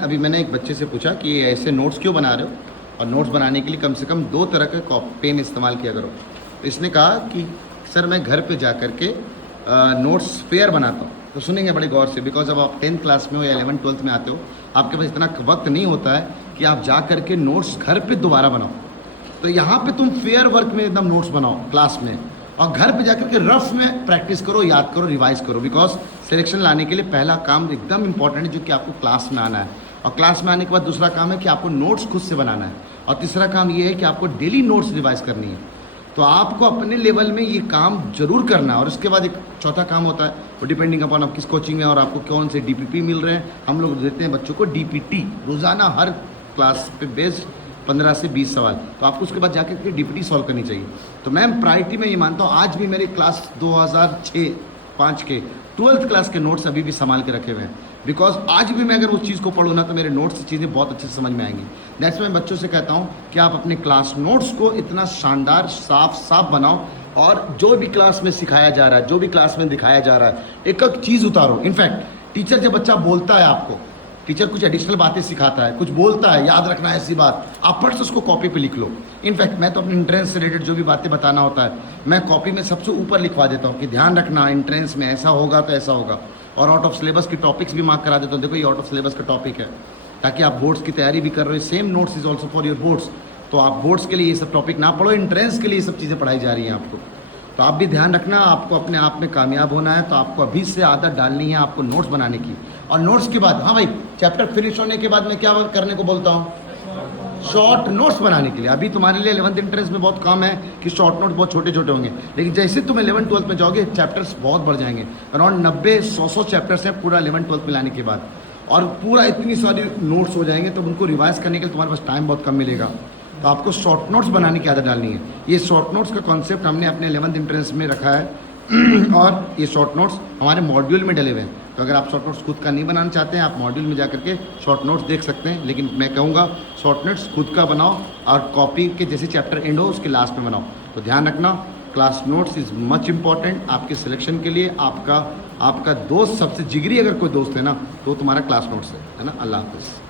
अभी मैंने एक बच्चे से पूछा कि ऐसे नोट्स क्यों बना रहे हो, और नोट्स बनाने के लिए कम से कम 2 तरह के पेन इस्तेमाल किया करो। तो इसने कहा कि सर मैं घर पे जा कर के नोट्स पेयर बनाता हूँ। तो सुनेंगे बड़े गौर से, बिकॉज अब आप 10th क्लास में हो या 11th-12th में आते हो, आपके पास इतना वक्त नहीं होता है कि आप जा कर के नोट्स घर पे दोबारा बनाओ। तो यहाँ पे तुम फेयर वर्क में एकदम नोट्स बनाओ क्लास में, और घर पे जाकर के रफ में प्रैक्टिस करो, याद करो, रिवाइज करो। बिकॉज सिलेक्शन लाने के लिए पहला काम एकदम इंपॉर्टेंट है, जो कि आपको क्लास में आना है। और क्लास में आने के बाद दूसरा काम है कि आपको नोट्स खुद से बनाना है, और तीसरा काम ये है कि आपको डेली नोट्स रिवाइज करनी है। तो आपको अपने लेवल में ये काम जरूर करना है। और उसके बाद एक चौथा काम होता है, वो डिपेंडिंग अपॉन आप किस कोचिंग में और आपको कौन से DPP मिल रहे हैं। हम लोग देते हैं बच्चों को DPT रोज़ाना, हर क्लास पे बेस्ड 15 से 20 सवाल। तो आपको उसके बाद जाकर के DPT सॉल्व करनी चाहिए। तो मैं प्रायोरिटी में ये मानता हूँ, आज भी मेरे क्लास 2006-05 के 12th क्लास के नोट्स अभी भी संभाल के रखे हुए हैं। बिकॉज आज भी मैं अगर उस चीज़ को पढ़ूँ ना, तो मेरे नोट्स से चीज़ें बहुत अच्छे से समझ में आएंगी। दैट्स मैं बच्चों से कहता हूँ कि आप अपने क्लास नोट्स को इतना शानदार साफ बनाओ, और जो भी क्लास में सिखाया जा रहा है, जो भी क्लास में दिखाया जा रहा है, एक एक चीज़ उतारो। इनफैक्ट टीचर जब बच्चा बोलता है, आपको टीचर कुछ एडिशनल बातें सिखाता है, कुछ बोलता है, याद रखना है ऐसी बात, आप फट से उसको कॉपी पे लिख लो। इनफैक्ट मैं तो अपने इंट्रेंस से रिलेटेड जो भी बातें बताना होता है, मैं कॉपी में सबसे ऊपर लिखवा देता हूँ कि ध्यान रखना इंट्रेंस में ऐसा होगा तो ऐसा होगा। और आउट ऑफ सिलेबस के टॉपिक्स भी मार्क करा देता हूँ, देखो ये आउट ऑफ सिलेबस का टॉपिक है, ताकि आप बोर्ड्स की तैयारी भी कर रहे हो। Same notes is also for your boards. तो आप बोर्ड्स के लिए ये सब टॉपिक ना पढ़ो, इंट्रेंस के लिए ये सब चीज़ें पढ़ाई जा रही हैं आपको। तो आप भी ध्यान रखना, आपको अपने आप में कामयाब होना है, तो आपको अभी से आदत डालनी है आपको नोट्स बनाने की। और नोट्स के बाद, हाँ भाई, चैप्टर फिनिश होने के बाद मैं क्या करने को बोलता हूँ, शॉर्ट नोट्स बनाने के लिए। अभी तुम्हारे लिए 11th इंट्रेंस में बहुत काम है कि शॉर्ट नोट्स बहुत छोटे छोटे होंगे, लेकिन जैसे तुम 11th-12th में जाओगे, चैप्टर्स बहुत बढ़ जाएंगे। अराउंड 90-100 चैप्टर्स हैं पूरा 11th-12th में लाने के बाद, और पूरा इतनी सारी नोट्स हो जाएंगे, तो उनको रिवाइज करने के लिए तुम्हारे पास टाइम बहुत कम मिलेगा। तो आपको शॉर्ट नोट्स बनाने की आदत डालनी है। ये शॉर्ट नोट्स का कॉन्सेप्ट हमने अपने 11th इंट्रेंस में रखा है और ये शॉर्ट नोट्स हमारे मॉड्यूल में डले हुए हैं। तो अगर आप शॉर्ट नोट्स खुद का नहीं बनाना चाहते हैं, आप मॉड्यूल में जाकर के शॉर्ट नोट्स देख सकते हैं। लेकिन मैं कहूँगा शॉर्ट नोट्स खुद का बनाओ, और कॉपी के जैसे चैप्टर एंड हो उसके लास्ट में बनाओ। तो ध्यान रखना, class notes is much important आपके सिलेक्शन के लिए। आपका दोस्त, सबसे जिगरी अगर कोई दोस्त है ना, तो तुम्हारा क्लास नोट्स है ना। अल्लाह हाफिज़।